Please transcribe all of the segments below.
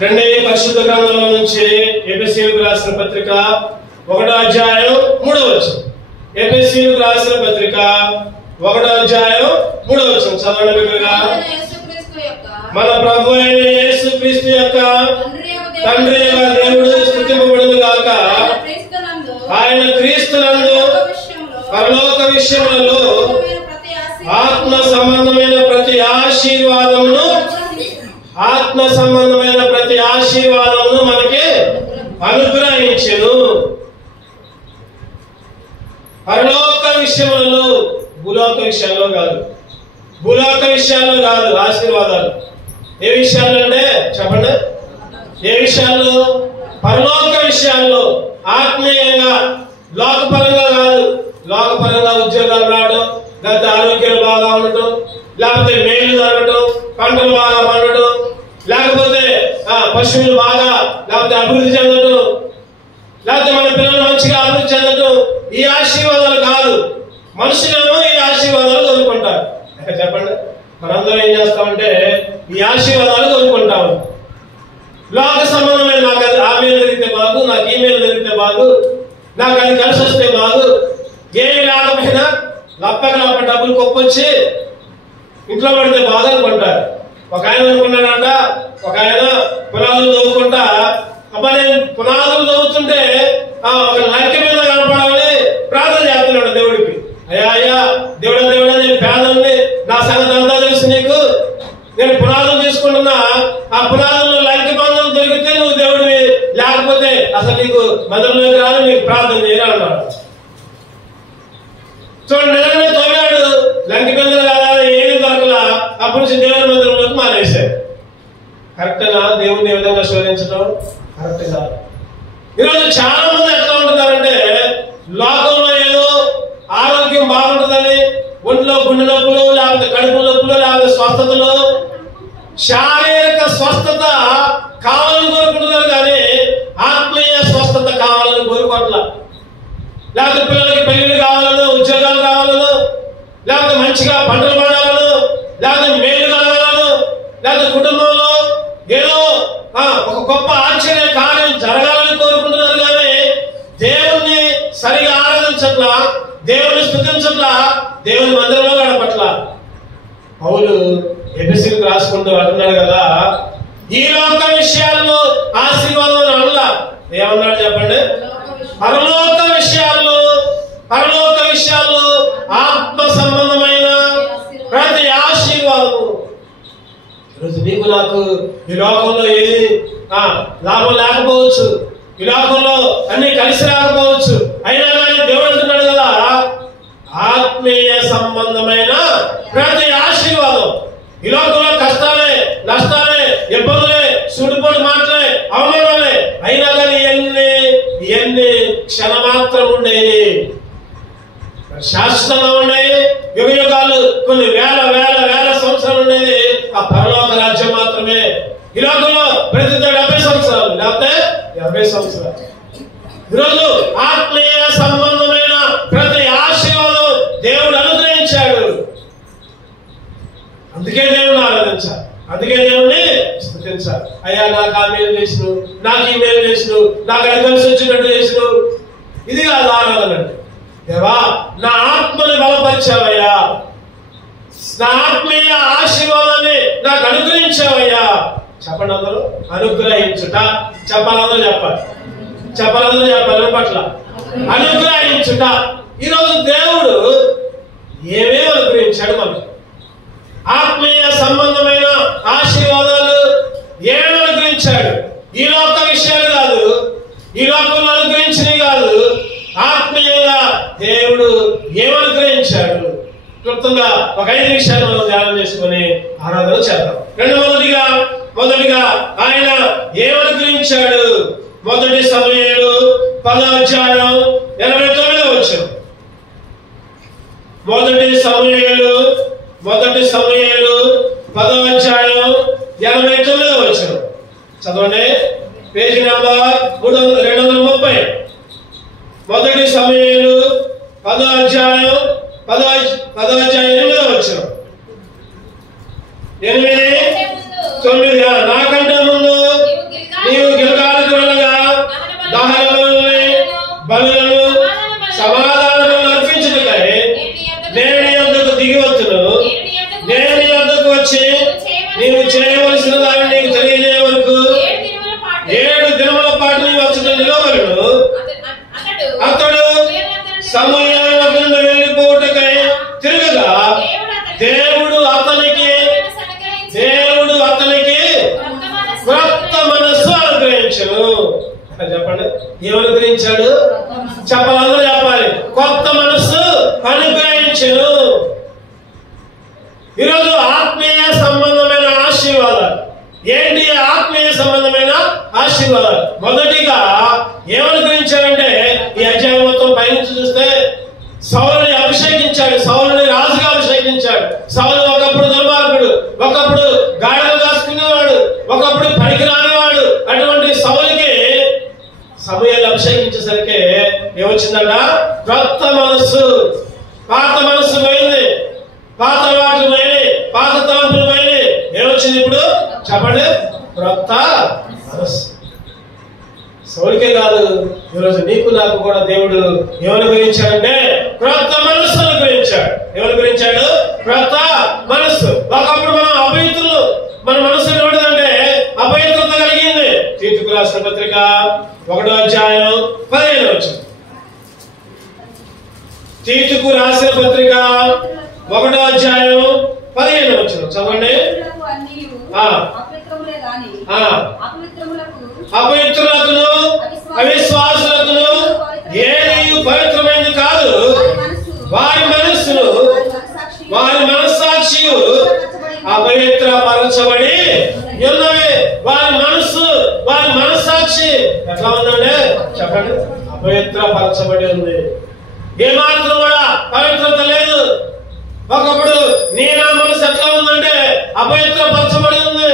రెండే పరిశుద్ధ గ్రంథంలో నుంచి ఎఫెసీయులకు రాసిన పత్రిక 1వ అధ్యాయం 3వ వచనం. ఎఫెసీయులకు రాసిన పత్రిక 1వ అధ్యాయం 3వ వచనం చదవండి బిడ్డలారా. మన ప్రభు అయిన యేసుక్రీస్తు యొక్క తండ్రి అయిన దేవుడు స్తుతింపబడును గాక. ఆయన క్రీస్తునందు పరలోక విషయములలో ఆత్మ సంబంధమైన ప్రతి ఆశీర్వాదమును మనకి అనుగ్రహించెను. పరలోక విషయములలో, భూలోక విషయాల్లో కాదు, భూలోక విషయాల్లో కాదు ఆశీర్వాదాలు. ఏ విషయాల్లో అంటే చెప్పండి, ఏ విషయాల్లో? పరలోక విషయాల్లో, ఆత్మీయంగా, లోకపరంగా కాదు. లోకపరంగా ఉద్యోగాలు రావడం, లేకపోతే ఆరోగ్యాలు బాగా ఉండటం, లేకపోతే మేలు జరగటం, పంటలు బాగా పండటం, లేకపోతే పశువులు బాగా లేకపోతే అభివృద్ధి చెందటం, లేకపోతే మన పిల్లలు మంచిగా అభివృద్ధి చెందటం, ఈ ఆశీర్వాదాలు కాదు. మనుషులేమో ఈ ఆశీర్వాదాలు కోరుకుంటారు. చెప్పండి, మనందరం ఏం చేస్తామంటే ఈ ఆశీర్వాదాలు కోరుకుంటాము. లోక సంబంధమైన నాకు అది ఆ మేలు జరిగితే బాగు, నాకు ఈ మేలు జరిగితే బాగు, నాకు అది కలిసి వస్తే బాగు. ఏమి లేకపోయినా లప్ప డబ్బులు కొప్పొచ్చి ఇంట్లో పడితే బాగా అనుకుంటారు. ఒక ఆయన అనుకున్నాడంట, ఒక ఆయన పునాదులు తవ్వుకుంటా, అబ్బా నేను పునాదులు తవ్వుతుంటే ఒక లంక మీద కనపడాలని ప్రార్థన చేస్తున్నాడు దేవుడికి. అయ్యా దేవుడా నేను పేదల్ని, నా సంగతి అంతా తెలుసు నీకు, నేను పునాదులు తీసుకుంటున్నా, ఆ పునాదుల్లో లంక బంధం దొరికితే నువ్వు దేవుడివి, లేకపోతే అసలు నీకు మందిరంలోకి రాదు, నీకు ప్రార్థన చేయాలన్నాడు. చూడండి, నిజంగా తవ్వాడు, లంక బంధం కాదా, ఏమి దొరకలా, అప్పటి నుంచి దేవుని మందిరంలోకి మానేశాడు. కరెక్టేనా? దేవుని ఏ విధంగా శోధించడం కరెక్ట్ కాదు. ఈరోజు చాలా మంది ఎట్లా ఉంటున్నారంటే లోకంలో ఏదో ఆరోగ్యం బాగుంటుందని ఒంట్లో గుండె నొప్పులు, లేకపోతే కడుపు నొప్పులు, లేకపోతే స్వస్థతలు, శారీరక స్వస్థత కావాలని కోరుకుంటున్నారు కానీ ఆత్మీయ స్వస్థత కావాలని కోరుకోవట్లా. లేకపోతే పిల్లలకి పెళ్లిళ్ళు కావాలను, ఉద్యోగాలు కావాలను, లేకపోతే మంచిగా పంటలు పడాలను, లేకపోతే మేలు కలగాలను, లేకపోతే కుటుంబంలో ఏదో ఒక గొప్ప ఆశ్చర్య కార్యం జరగాలని కోరుకుంటున్నారు కానీ దేవుణ్ణి సరిగా ఆరాధించట్లా, దేవుని స్తుతించట్లా, దేవుని మందిరంలో గడపట్ల. పౌలు ఎఫెసీయులకు రాసుకుంటూ అంటున్నాడు కదా, ఈ లోక విషయాల్లో ఆశీర్వాదం అనలా. ఏమన్నాడు చెప్పండి? పరలోక విషయాల్లో ఆత్మ సంబంధమైన ప్రతి ఆశీర్వాదము. ఈరోజు నీకు నాకు ఈ లోకంలో ఏది లాభం లేకపోవచ్చు, ఈ లోకంలో అన్ని కలిసి రాకపోవచ్చు, అయినా కానీ దేవుడు అంటున్నాడు కదా, ఆత్మీయ సంబంధమైన ప్రతి ఆశీర్వాదం. ఈ లోకంలో కష్టాలే, నష్టాలే, ఇబ్బందులే, సుడిపోటు మాటలే, అవమానాలే, అయినా కానీ ఇవన్నీ క్షణమాత్రం ఉండేవి, శాశ్వతంగా ఉండేవి. యుగ యుగాలు, కొన్ని వేల సంవత్సరాలు ఉండేది ఆ పరలోక రాజ్యం మాత్రమే. ఈ లోకంలో ప్రతి 70 సంవత్సరాలు, లేకపోతే 50 సంవత్సరాలు. ఈరోజు ఆత్మీయ సంబంధమైన ప్రతి ఆశీర్వాదం దేవుడు అనుగ్రహించాడు. అందుకే దేవుని ఆరాధించాలి, అందుకే దేవుని స్తుతించాలి. అయ్యా నాకు ఆ మేలు చేసిను, నాకు ఈ మేలు చేసిను, నాకు అది కలిసి వచ్చినట్టు చేసిను. ఇది కాదు ఆరాధన అంటే. దేవా నా ఆత్మని బలపరిచావయ్యా, నా ఆత్మీయ ఆశీర్వాదాన్ని నాకు అనుగ్రహించావయ్యా. చెప్పండి అందరూ, అనుగ్రహించుట. చెప్పాలి, అందరూ చెప్పాలి పట్ల అనుగ్రహించుట. ఈరోజు దేవుడు ఏమేమి అనుగ్రహించాడు మనకు? ఆత్మీయ సంబంధమైన ఆశీర్వాదాలు ఏమేమి అనుగ్రహించాడు? ఈ లోక విషయాలు కాదు, ఈ లోకంలో అనుగ్రహించినవి కాదు, ఆత్మీయంగా దేవుడు ఏమనుగ్రహించాడు? క్లుప్తంగా ఒక 5 నిమిషాలు మనం ధ్యానం చేసుకుని ఆరాధన చేద్దాం. మొదటిగా ఆయన ఏమనుగ్రహించాడు? 1 సమూయేలు 10వ అధ్యాయం 89వ వచనం. 1 సమూయేలు 10వ అధ్యాయం 89వ వచనం చదవండి. Page number 230. 1 సమూయేలు 10వ అధ్యాయం 8వ వచనం. 8 నీవు చేయవలసిన దాన్ని నీకు తెలియజే వరకు 7 దినముల పాటు నీవు అచ్చట నిలవలను. అతడు సమూయేలు వద్ద నుండి వెళ్ళిపోవుటకై తిరగగా దేవుడు అతనికి క్రొత్త మనస్సు అనుగ్రహించను. చెప్పండి, ఏమనుగ్రహించాడు? చెప్పాలి, అందరూ చెప్పాలి. కొత్త మనస్సు అనుగ్రహించను. ఈరోజు ఆత్మీయ సంబంధమైన ఆశీర్వాదాలు ఏంటి? ఆత్మీయ సంబంధమైన ఆశీర్వాదాలు మొదటిగా ఏమనుగ్రహించాడంటే, ఈ అధ్యాయం మొత్తం పైనుంచి చూస్తే సౌలుని అభిషేకించాడు, సౌలుని రాజుగా అభిషేకించాడు. సౌలు ఒకప్పుడు దుర్మార్గుడు, ఒకప్పుడు గాడిదలు కాసుకునేవాడు, ఒకప్పుడు పనికిరానివాడు. అటువంటి సౌలుకి సమూయేలు అభిషేకించేసరికి ఏమొచ్చిందట? క్రొత్త మనస్సు. పాత మనస్సు పోయింది, పాత అలవాట్లు పోయింది, పాత తలంపులు పోయింది. ఏమొచ్చింది ఇప్పుడు? చెప్పండి, క్రొత్త మనస్సు. సౌలుకే కాదు, ఈరోజు నీకు నాకు కూడా దేవుడు ఎవరి గురించాడంటే క్రొత్త మనస్సు అనుగ్రహించాడు. ఎవరి గురించాడు? క్రొత్త మనస్సు. ఒకప్పుడు మనం అపవిత్రులు, మన మనస్సు ఏమిటంటే అపవిత్రత కలిగింది. తీతుకు రాసిన పత్రిక 1వ అధ్యాయం 15వ వచనం. తీతుకు రాసిన పత్రిక 1వ అధ్యాయం 15వ వచనం చదవండి. అపవిత్రులకును అవిశ్వాసులకును ఏది పవిత్రమైనది కాదు, వారి మనస్సును వారి మనస్సాక్షి అపవిత్రపరచబడి ఉన్నవి. వారి మనస్సు వారి మనస్సాక్షి ఎట్లా ఉందంటే చెప్పండి, అపవిత్రపరచబడి ఉంది. ఏమాత్రం కూడా పవిత్రత లేదు. ఒకప్పుడు నా మనసు ఎట్లా ఉందంటే అపవిత్రపరచబడి ఉంది.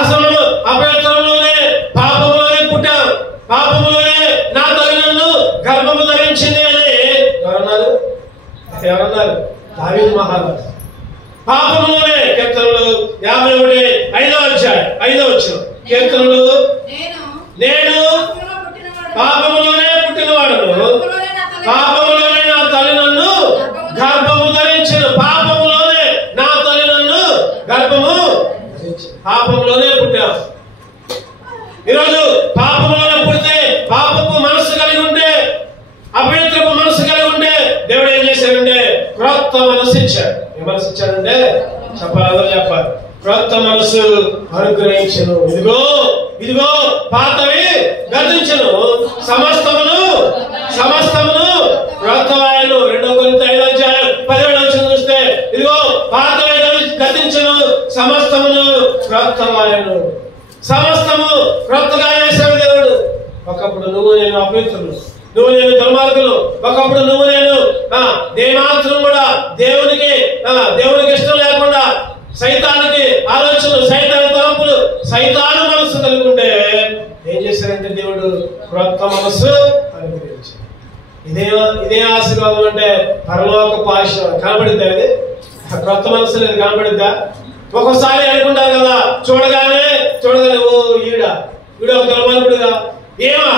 అసలు అపవిత్రంలోనే పాపంలోనే పుట్టాం, పాపంలోనే నా తల్లి నన్ను గర్భము ధరించింది అని ఎవరన్నారు? దావీదు మహారాజు. పాపంలోనే కీర్తనలు 51 5వ అధ్యాయం 5వ వచనం. కీర్తనలు, నేను పాపంలోనే పుట్టినవాడను, పాపంలోనే నా తల్లి నన్ను గర్భము ధరించిన. పాపంలోనే నా తల్లి నన్ను గర్భము ధరించిన. పాపంలోనే పుట్టాం. ఈరోజు పాపంలోనే పుడితే, పాపపు మనసు కలిగి ఉంటే, అపవిత్రపు మనసు కలిగి ఉంటే దేవుడు ఏం చేశాడంటే క్రొత్త మనసు ఇచ్చాడు. ఏ మనసు ఇచ్చాడంటే చెప్పాలి, అందరూ చెప్పాలి. క్రొత్త మనసు అనుగ్రహించను. ఇదిగో ఇదిగో పాతవి గతించను, సమస్తమును క్రొత్తవాయను. 2 కొరింథీ 5వ అధ్యాయం 17వ వచనం చూస్తే ఇదిగో పాతవి గతించను, సమస్తమును క్రొత్తవాయను. సమస్తము క్రొత్తగా చేశాడు దేవుడు. ఒకప్పుడు నువ్వు నేను అపవిత్రులు, నువ్వు నేను దుర్మార్గులు. ఒకప్పుడు నువ్వు నేను దేమాత్రం కూడా దేవునికి ఇష్టం లేకుండా సైతానికి ఆలోచనలు, సైతాను తలంపులు, సైతాను మనస్సు కలుగుంటే ఏం చేశాడంటే దేవుడు క్రొత్త మనస్సు అనుగ్రహించాడు. ఇదే ఆశీర్వాదం అంటే పరలోకపు ఆశీర్వాదం. కనబడిద్దా? అది క్రొత్త మనస్సు అనేది కనబడిద్దా? ఒక్కోసారి అనుకుంటారు కదా, చూడగానే ఓ ఈడ ఒక దుర్మార్గుడుగా, ఏమో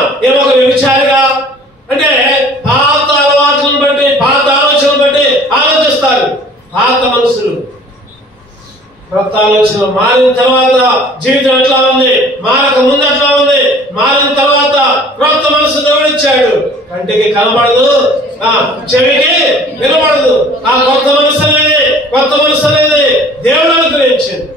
ఒక వ్యభిచారిగా అంటే పాత అలవాట్లను బట్టి, పాత ఆలోచనలు బట్టి ఆలోచిస్తారు. పాత మనసులు. క్రొత్త ఆలోచనలు మారిన తర్వాత జీవితం ఎట్లా ఉంది, మారక ముందు ఎట్లా ఉంది, మారిన తర్వాత క్రొత్త మనసు దేవుడిచ్చాడు. కంటికి కనబడదు, చెవికి వినబడదు. ఆ కొత్త మనసు అనేది దేవుడు అనుగ్రహించింది.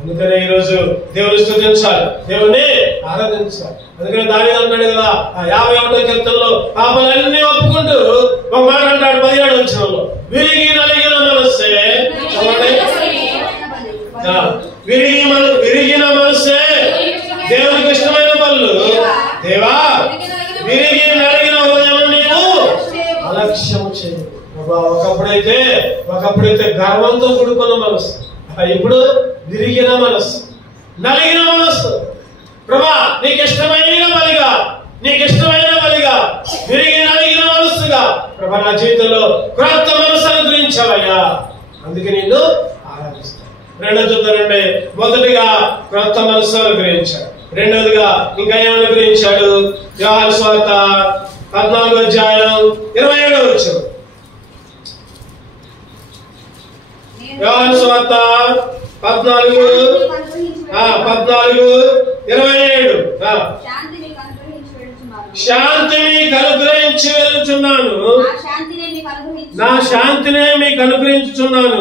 అందుకనే ఈరోజు దేవుని స్తుతించాలి, దేవుని ఆరాధించాలి. అందుకనే దావీదు అంటాడు కదా 51వ కీర్తనలో, పాపాలన్నీ ఒప్పుకుంటూ ఒక మాట అంటాడు 17వ వచనంలో, విరిగి నలిగిన మనస్సే, విరిగిన మనస్సే దేవునికి ఇష్టమైన పనులు. దేవా, విరిగి నలిగిన హృదయం నేను అలక్ష్యము చేయను. ఒకప్పుడైతే గర్వంతో కూడుకున్న మనస్సు, ఇప్పుడు విరిగిన మనస్సు, నలిగిన మనస్సు. ప్రభా, నీకు ఇష్టమైన బలిగా విరిగి నలిగిన మనస్సుగా ప్రభా నా జీవితంలో క్రొత్త మనస్సు అనుగ్రహించావయ్యా. అందుకే నిన్ను ఆరాధిస్తాను. రెండో చూద్దానండి. మొదటిగా క్రొత్త మనస్సు అనుగ్రహించాడు. రెండోదిగా ఇంకా ఏమనుగ్రహించాడు? యోహాను సువార్త 14వ అధ్యాయం 27వ వచనం. యోహాను సువార్త 14:27 శాంతి మీకు అనుగ్రహించి వెళ్తున్నాను, నా శాంతినే మీకు అనుగ్రహించుచున్నాను.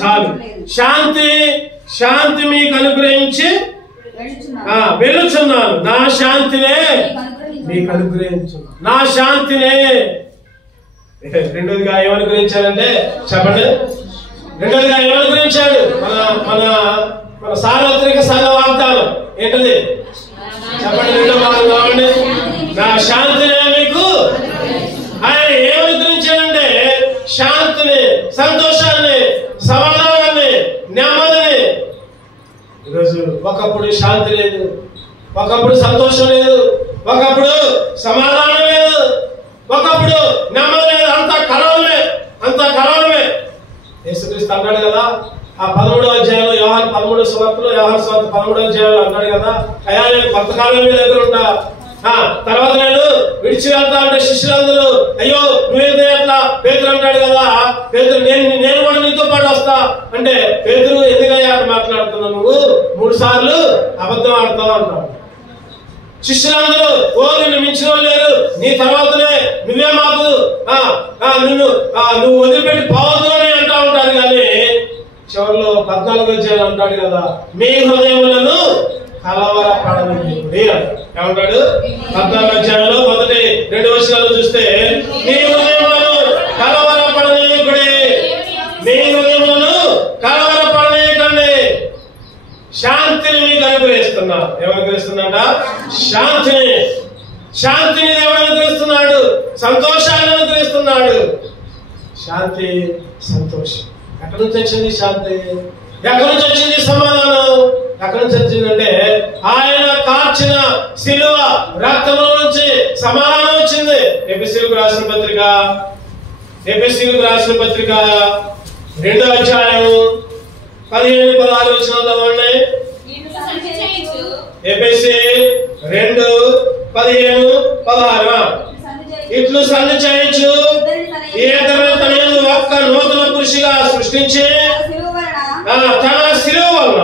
చాలు. శాంతి మీకు అనుగ్రహించి వెళ్తున్నాను, నా శాంతినే మీకు అనుగ్రహించున్నాను. నా శాంతినే. రెండోదిగా ఏమనుగ్రహించాడంటే చెప్పండి. రెండోదిగా ఏమనుగ్రహించాడు? మన మన మన సార్వత్రిక సంఘ వాగ్దానం ఏంటది చెప్పండి. రెండో భాగం కావండి. నా శాంతినే మీకు. ఆయన ఏమనుగ్రహించాడంటే శాంతిని, సంతోషాన్ని, సమాధానాన్ని, నెమ్మదిని. ఈరోజు ఒకప్పుడు శాంతి లేదు, ఒకప్పుడు సంతోషం లేదు, ఒకప్పుడు సమాధానం లేదు, ఒకప్పుడు నెమ్మది లేదు. అంత కలవమే, అంత కలవమే. యేసుక్రీస్తు అన్నాడు కదా ఆ 13వ అధ్యాయంలో, యోహాను 13వ సువార్తలో, యోహాను సువార్త 13వ అధ్యాయంలో అన్నాడు కదా, అయ్యా నేను కొంతకాలం మీ దగ్గర ఉంటా, తర్వాత నేను విడిచి వెళ్తా అంటే శిష్యులందరూ అయ్యో నువ్వేదే అట్లా. పేతురు అంటాడు కదా, పేతురు నేను కూడా నీతో పాటు వస్తా అంటే, పేతురు ఎందుకయ్యా అట్లా మాట్లాడుతున్నావు, నువ్వు 3 సార్లు అబద్ధం ఆడతావు అంటావు. శిష్యులందరూ నిన్ను మించిన లేరు, నీ తర్వాతనే నువ్వే మాకు నువ్వు వదిలిపెట్టి పోవద్దు అని అంటా ఉంటారు. కానీ చివరిలో 14వ అధ్యాయం అంటాడు కదా, మీ హృదయములను కలవరపడనివ్వండి ఏమంటాడు? 14వ అధ్యాయంలో మొదటి 2 వచనాలు చూస్తే, మీ హృదయములను కలవరపడనివ్వండి, మీ హృదయములను కలవరపడనీయకండి, శాంతిని మీకు అనుగ్రహిస్తున్నా. ఏమనుగ్రహిస్తున్నాడ? శాంతిని. శాంతిని దేవుడు అనుగ్రహిస్తున్నాడు, సంతోషాన్ని అనుగ్రహిస్తున్నాడు. శాంతి, సంతోషం. ఎక్కడి నుంచి వచ్చింది శాంతి? ఎక్కడి నుంచి వచ్చింది సమాధానం? ఎక్కడి నుంచి వచ్చిందంటే ఆయన కార్చిన శిలువ రక్తముల నుంచి సమాధానం వచ్చింది. ఎఫెసీయులకు రాసిన పత్రిక 2వ అధ్యాయం 15-16 వచనాలు చదవండి. ఎఫెసీ 2:15-16 ఇట్లు సంధి చేయొచ్చు, ఇద్దరిని తన యందు ఒక్క నూతన పురుషుగా సృష్టించి తన శిలువ వలన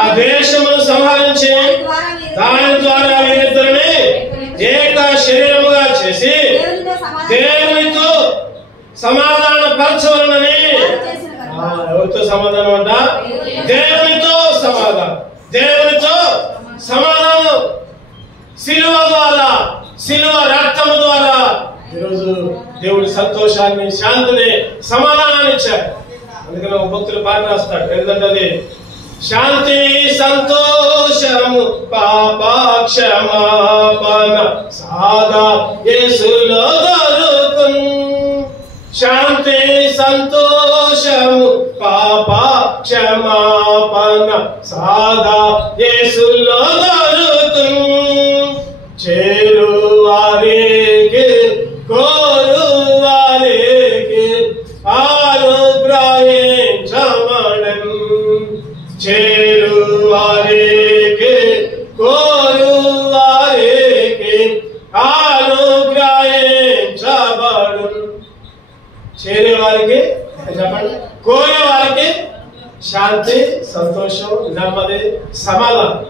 ఆ ద్వేషమును సంహరించి దాని ద్వారా వీరిద్దరిని ఏక శరీరముగా చేసి దేవునితో సమాధాన పరచవలనని. ఎవరితో సమాధానం అంట? దేవునితో సమాధానం. దేవునితో సమాధానం శిలువ ద్వారా, శిలువ రక్తము ద్వారా ఈరోజు దేవుడి సంతోషాన్ని, శాంతిని, సమాధానాన్ని ఇచ్చాడు. అందుకని ఒక భక్తులు పాట రాస్తాడు. ఎందుకంటే అది శాంతి, సంతోషము, పాప క్షమాపణ సాదా యేసులో దొరుకును. శాంతి, సంతోషము, పాప క్షమాపణ సాదా యేసులో దొరుకును. చేరువారికి కోరువారికి అనుగ్రహించబడెను. చేరువారికి కోరువారికి అనుగ్రహించబడును. చేరేవారికి చెప్పండి, కోరేవారికి శాంతి, సంతోషం, నెమ్మది, సమాధానం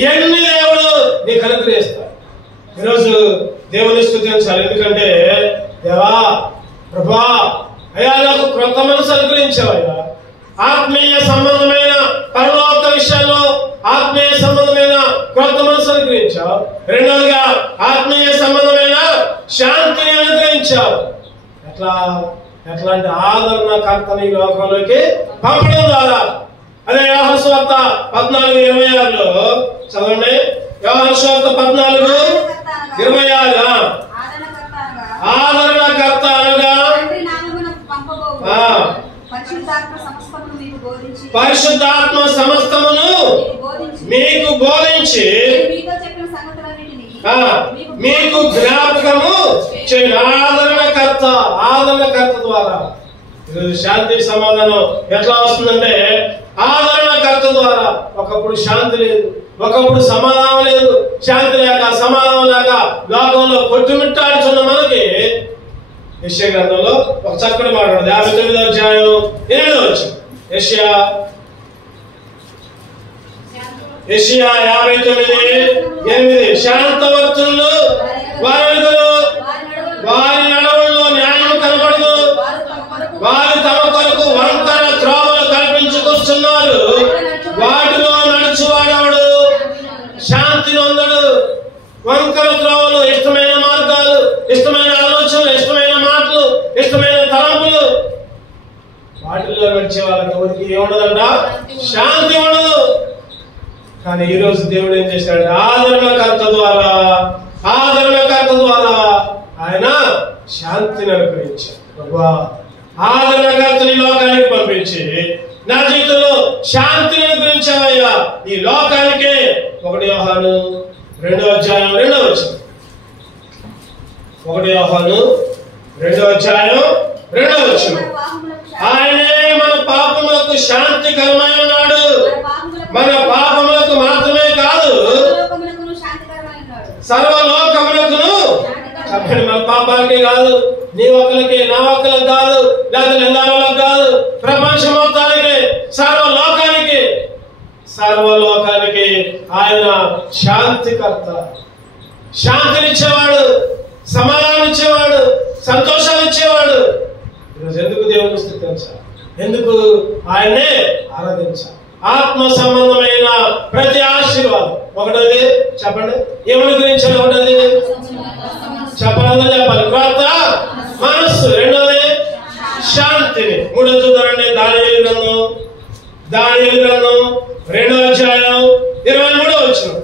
ఇవన్నీ దేవుడు నీకు అనుగ్రహిస్తాడు. ఈరోజు దేవుని స్తుతించాలి. ఎందుకంటే దేవా, ప్రభా, అయ్యా నాకు క్రొత్త మనసు అనుగ్రహించావయ్యా. ఆత్మీయ సంబంధమైన పరలోక విషయాల్లో ఆత్మీయ సంబంధమైన క్రొత్త మనసు అనుగ్రహించావు. రెండవదిగా ఆత్మీయ సంబంధమైన శాంతిని అనుగ్రహించావు. ఎట్లాంటి ఆదరణకర్తని ఈ లోకంలోకి పంపడం ద్వారా. అదే యోహాను సువార్త 14:26 చదవండి. యోహాను సువార్త 14:26 ఆదరణకర్త అనగా పరిశుద్ధాత్మ సమస్తమును మీకు బోధించి మీకు జ్ఞాపకము చేయు. ఆదరణకర్త ద్వారా శాంతి, సమాధానం ఎట్లా వస్తుందంటే ఆదరణకర్త ద్వారా. ఒకప్పుడు శాంతి లేదు, ఒకప్పుడు సమాధానం లేదు. శాంతి లేక, సమాధానం లేక లోకంలో కొట్టుమిట్టాడుతున్న మనకి యెషయా గ్రంథంలో ఒక చక్కటి మాట ఉంది. 59వ అధ్యాయం 8వ వచనం. యెషయా 59:8. శాంతవర్తులు వారి నడవల్లో న్యాయం కనబడదు, వారు తమ కొరకు వంకర త్రోవలు కల్పించుకొస్తున్నారు, వాటిలో నడుచువాడవడు శాంతి నొందడు. వంకర త్రోవలు, ఇష్టమైన మార్గాలు, ఇష్టమైన ఆలోచనలు, ఇష్టమైన మాటలు, ఇష్టమైన తలంపులు, వాటిల్లో నడిచే వాళ్ళకి ఎవరికి ఏముండదంట? శాంతి ఉండదు. కానీ ఈ రోజు దేవుడు ఏం చేశాడు? ఆదరణకర్త ద్వారా ఆయన శాంతిని అనుగ్రహించాడు. ఆదరణకర్తని లోకానికి పంపించి నా జీవితంలో శాంతిని అనుగ్రహించావయ్యా ఈ లోకానికే. 1 యోహాను 2వ అధ్యాయం 2వ వచనం. 1 యోహాను 2వ అధ్యాయం 2వ వచనం. ఆయనే మన పాపములకు శాంతికరమై ఉన్నాడు. మన పాపములకు మాత్రమే కాదు, సర్వలోకములకును. చెప్పండి, మన పాపాలకే కాదు, నీ ఒక్కలకి, నా ఒక్కలకు కాదు, లేదా నిందాలకు కాదు, ప్రపంచం మొత్తానికి, సర్వలోకానికి ఆయన శాంతికర్త. శాంతినిచ్చేవాడు, సమాధానం ఇచ్చేవాడు, సంతోషాలు ఇచ్చేవాడు. ఈరోజు ఎందుకు దేవుని స్తుతించాలి? ఎందుకు ఆయన్నే ఆరాధించాలి? ఆత్మ సంబంధమైన ప్రతి ఆశీర్వాదం. ఒకటోది చెప్పండి, ఏమని గురించి? ఒకటోది చెప్పాలి, క్రొత్త మనస్సు. రెండోది శాంతిని. మూడోది చూడండి, దానియేలు గ్రంథం 2వ అధ్యాయం 23వ వచనం.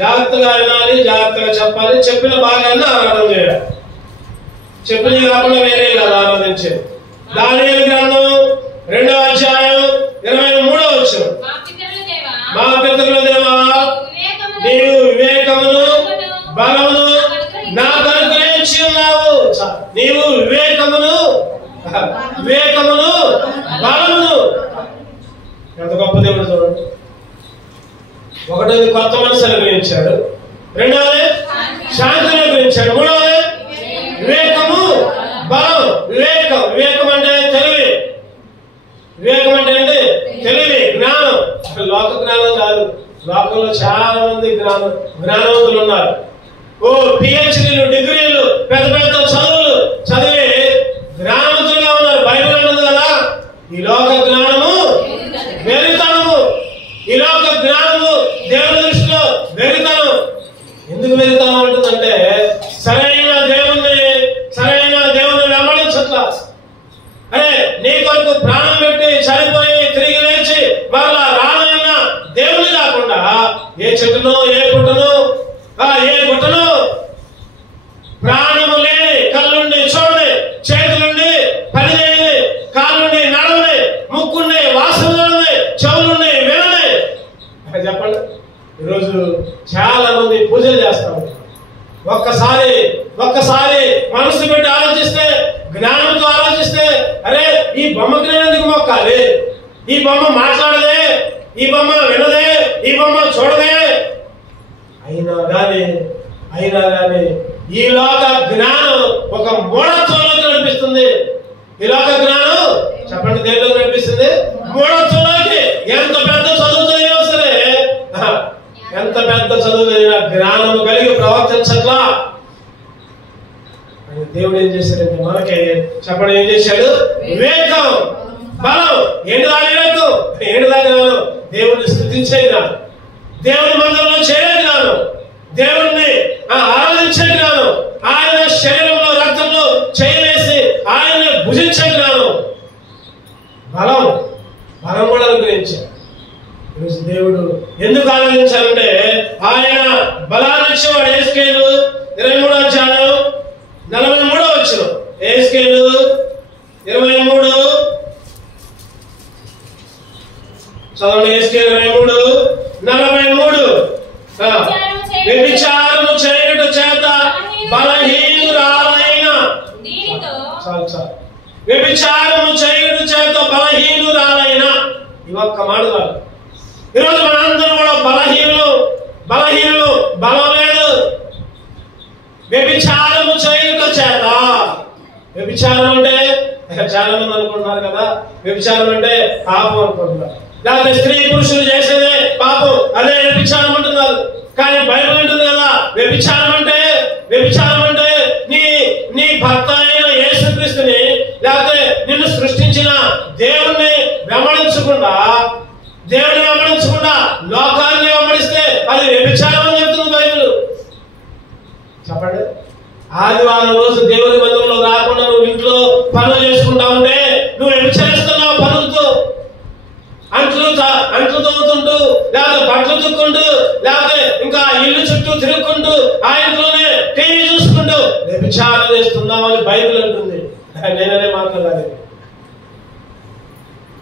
జాగ్రత్తగా వినాలి, జాగ్రత్తగా చెప్పాలి, చెప్పిన భాగాన్ని ఆరాధన చేయాలి. చెప్పిన కాకుండా వేరే కాదు ఆరాధించేది. దానియేలు గ్రంథం 2వ అధ్యాయం 23వ వచనం. మా పితరుల దేవా, నీవు వివేకమును బలమును నాకు అనుగ్రహించి ఉన్నావు. నీవు వివేకమును బలమును. ఎంత గొప్ప దేవుడు చూడండి. ఒకటోది కొత్త మనసు అనుగ్రహించాడు, రెండవది శాంతిని అనుగ్రహించాడు, మూడవది వివేకము బలం. వివేకం అంటే తెలివి. వివేకం అంటే తెలివి, జ్ఞానం. లోక జ్ఞానం కాదు. లోకంలో చాలా మంది జ్ఞానవంతులు ఉన్నారు. పిహెచ్డీలు, డిగ్రీలు, పెద్ద పెద్ద చదువులు చదివి జ్ఞానవంతులుగా ఉన్నారు. బైబిల్ అన్నది కదా, ఈ లోక జ్ఞానము వెరితనము. ఈ లోక జ్ఞానము దేవుని దృష్టిలో వెరితనం. ఎందుకు వెరితనం అంటుందంటే, సరైన దేవుణ్ణి వెంబడించట్ల. అరే, నీ కొరకు ప్రాణం పెట్టి చనిపోయి తిరిగి లేచి మరలా రానైన దేవుని కాకుండా ఏ చెట్టును, ఏ గుట్టను ప్రాణము లేని, కళ్ళుండి చూడని, చేతులుండి పని చేయని, కాళ్ళుండి నడవని, ముక్కుండి వాసనలోని, చెవులుండి వినని. చెప్పండి, ఈరోజు చాలా మంది పూజలు చేస్తా ఉంటారు. ఒక్కసారి మనసు పెట్టి ఆలోచిస్తే, జ్ఞానంతో ఆలోచిస్తే, అరే ఈ బొమ్మకి నేను ఎందుకు మొక్కాలి? ఈ బొమ్మ మాట్లాడదే, ఈ బొమ్మ వినదే, ఈ బొమ్మ చూడదే. అయినా గాని ఈ లోక జ్ఞానం ఒక మూఢత్వంలోకి నడిపిస్తుంది. ఈ లోక జ్ఞానం చెప్పండి దేనిలోకి నడిపిస్తుంది? మూఢత్వంలోకి. ఎంత పెద్ద చదువు చదివినా సరే, ఎంత పెద్ద చదువు చదివినా జ్ఞానం కలిగి ప్రవర్తించట్లా. దేవుడు ఏం చేశాడంటే మనకి చెప్పండి, ఏం చేశాడు? వివేకం, బలం. ఏంటిదా వివేకం? ఏంటిదా జ్ఞానం? దేవుడిని స్తుతించే జ్ఞానం, దేవుని మందిరంలో చేరే జ్ఞానం, దేవుణ్ణి ఆరాధించే జ్ఞానం, ఆయన శరీరంలో రక్తంలో చేయవేసి ఆయన్ని భుజించే జ్ఞానం, బలం కూడా అనుగ్రహించాడు. ఈరోజు దేవుడు ఎందుకు ఆరాధించాలంటే, ఆయన బలాన్ని ఇచ్చేవాడు. యేసుకేలు 23వ అధ్యాయం 43వ వచనం. యేసుకేలు 23 చదవండి. యేసుకేలు 23:43. వ్యభిచారము చేయుట చేత బలహీనురాలైన, వ్యభిచారము చేయుట చేత బలహీనురాలైన. ఈ ఒక్క మాట కాదు. ఈరోజు మనందరం కూడా బలహీనులు. బలం లేదు. వ్యభిచారము చేయుట చేత వ్యభిచారం అంటే చాలా మంది అనుకుంటున్నారు కదా, వ్యభిచారం అంటే పాపం అనుకుంటున్నారు. లేకపోతే స్త్రీ పురుషులు చేసేదే పాపం, అదే వ్యభిచారం అంటున్నారు. కానీ బైబిల్ అంటుంది కదా, వ్యభిచారం అంటే నీ భర్త అయిన యేసుక్రీస్తుని లేకపోతే నిన్ను సృష్టించిన దేవుణ్ణి వెంబడించకుండా లోకాన్ని వెంబడిస్తే అది వ్యభిచారం అని చెప్తుంది బైబిల్. చెప్పండి, ఆదివారం రోజు దేవుని మందిరంలో రాకుండా నువ్వు ఇంట్లో పనులు చేసుకుంటా ఉంటే నువ్వు వ్యభిచరిస్తున్నావు. పనులతో అంట్లు తవ్వుతుంటూ లేకపోతే బట్టలు తుక్కుంటూ లేకపోతే ఇంకా ఇల్లు చుట్టూ తిరుగుకుంటూ ఆ ఇంట్లోనే టీవీ చూసుకుంటూ వ్యభిచారం చేస్తున్నావు అని బైబిల్ అంటుంది. నేననే మాట్లాడాలి.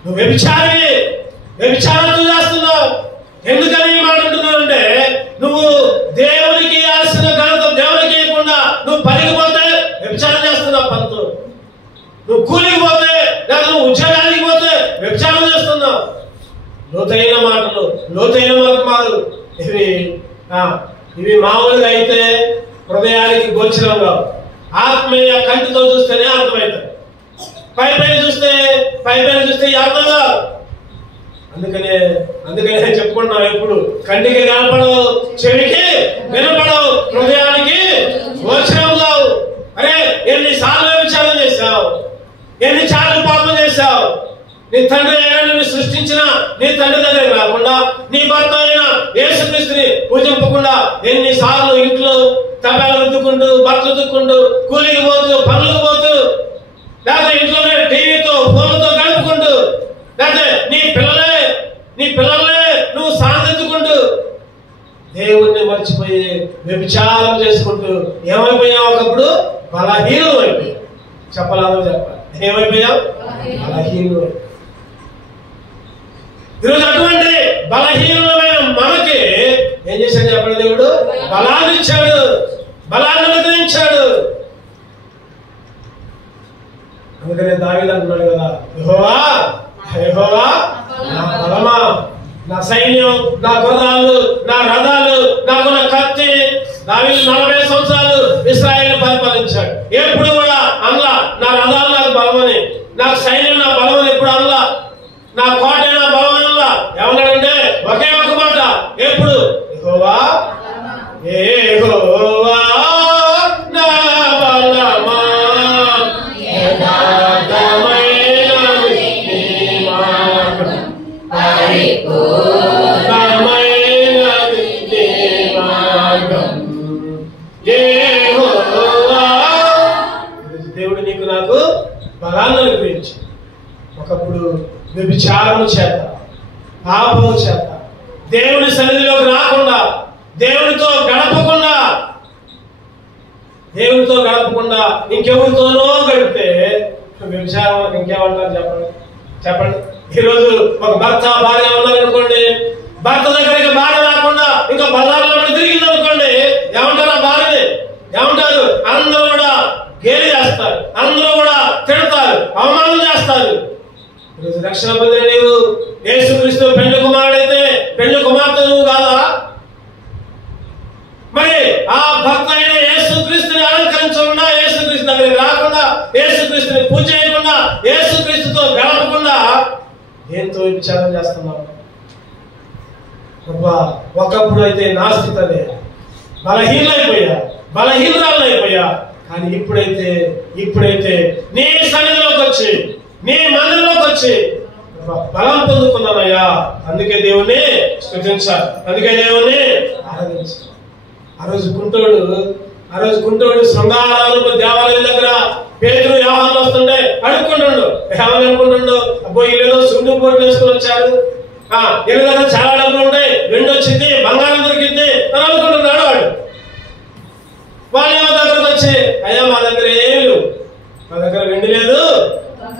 నువ్వు వ్యభిచారం చేస్తున్నావు. ఎందుకని ఈ మాట అంటున్నానంటే, నువ్వు దేవునికి ఇవ్వాల్సిన ఘనత దేవునికి ఇవ్వకుండా నువ్వు పనికి పోతే వ్యభిచారం చేస్తున్నావు. పనులు నువ్వు కూలికి పోతే లేదా నువ్వు ఉద్యోగానికి పోతే వ్యభిచారం చేస్తున్నావు. లోతైన మాటలు, లోతైన మార్గాలు ఇవి మామూలుగా అయితే హృదయానికి గోచరం కావు. ఆత్మీయ కంటితో చూస్తేనే అర్థమవుతుంది. పైపైన చూస్తే అర్థం కాదు. అందుకనే చెప్పుకుంటున్నాం ఎప్పుడు, కంటికి కనపడవు, చెవికి వినపడవు, హృదయానికి గోచరం కావు. అరే ఎన్నిసార్లు వ్యభిచారం చేశావు, ఎన్నిసార్లు పాపం చేశావు. నీ తండ్రి అయినా నిన్ను సృష్టించిన నీ తండ్రి దగ్గర రాకుండా, నీ భర్త అయినా యేసుక్రీస్తుని పూజింపకుండా ఎన్నిసార్లు ఇంట్లో తపాలు రుద్దుకుంటూ, బట్టలు తుక్కుంటూ, కూలికి పోతూ, పనులకు పోతూ, లేకపోతే ఇంట్లోనే టీవీతో ఫోన్లతో గడుపుకుంటూ, లేకపోతే నీ పిల్లలే నువ్వు సాధించుకుంటూ దేవుణ్ణి మర్చిపోయి వ్యభిచారం చేసుకుంటూ ఏమైపోయావు? ఒకప్పుడు బలహీనం అయిపోయావు. చెప్పాలి. ఏమైపోయావు? బలహీనం. ఈరోజు అటువంటి బలహీనమైన మనకి ఏం చేశాడు చెప్పండి? దేవుడు బలాన్ని ఇచ్చాడు, బలాన్ని అనుగ్రహించాడు. అందుకనే దావీదు అంటున్నాడు కదా, యెహోవా నా బలమా, నా సైన్యం, నా గుర్రాలు, నా రథాలు, నాకున్న కత్తి. దావీదు 40 సంవత్సరాలు ఇశ్రాయేలును పరిపాలించాడు. ఎప్పుడు కూడా అనలా నా రథాలు నాకు బలమని, నాకు సైన్యం నా బలమని ఎప్పుడు అనలా, నా కోట నా బలం అనలా. ఏమన్నాడంటే ఒకే ఒక మాట, ఎప్పుడు యెహోవా నా బలమా, దేవుడు నీకు నాకు బలాన్ని అనుగ్రహించి. ఒకప్పుడు వ్యభిచారము చేత, పాపము చేత, దేవుని సన్నిధిలోకి రాకుండా, దేవునితో గడపకుండా ఇంకెవరితోనో గడిపితే వ్యభిచారం ఇంకేమంటారు చెప్పండి. ఈరోజు ఒక భర్త భార్య ఉన్నారనుకోండి, భర్త దగ్గరికి భార్య రాకుండా ఇంకా బజార్లో తిరిగింది అనుకోండి, ఏమంటారు? ఆ భార్యని ఏమంటారు? అందరూ కూడా గేలి చేస్తారు, అందరూ కూడా తిడతారు, అవమానం చేస్తారు. ఈరోజు రక్షణ పొందిన నీవు యేసుక్రీస్తు పెళ్లి కుమారుడైతే పెళ్లి కుమార్తె నువ్వు కాదా? మరి ఆ భర్త అయిన యేసుక్రీస్తుని అలంకరించకుండా, యేసుక్రీస్తు దగ్గరికి రాకుండా, యేసుక్రీస్తుని పూజ చేయకుండా, యేసుక్రీస్తుతో గడపకుండా ఏంతో విచారం చేస్తున్నావు? ఒకప్పుడు అయితే నా స్థితి అదే, బలహీనరాలైపోయా. కానీ ఇప్పుడైతే నీ సన్నిధిలోకి వచ్చి, నీ మందిరంలోకి వచ్చి బలం పొందుకున్నానయ్యా. అందుకే దేవుణ్ణి స్తుతించాలి, అందుకే దేవుణ్ణి ఆరాధించాలి. ఆ రోజు కుంటోడు శృంగారాలు దేవాలయం దగ్గర పేతురు యోహాను వస్తుంటే అడుక్కుంటుండు. ఏమని అనుకుంటుండు? అబ్బో ఇల్లు సుండు పోట్లు వేసుకుని వచ్చాడు, ఇల్లు దగ్గర చాలా డబ్బులు ఉంటాయి, వెండి వచ్చింది, బంగారం దొరికింది అని అనుకుంటున్నాడు వాడు. వాళ్ళ దగ్గరకు వచ్చి, అయ్యా మా దగ్గర ఏం లేవు, మా దగ్గర వెండి లేదు,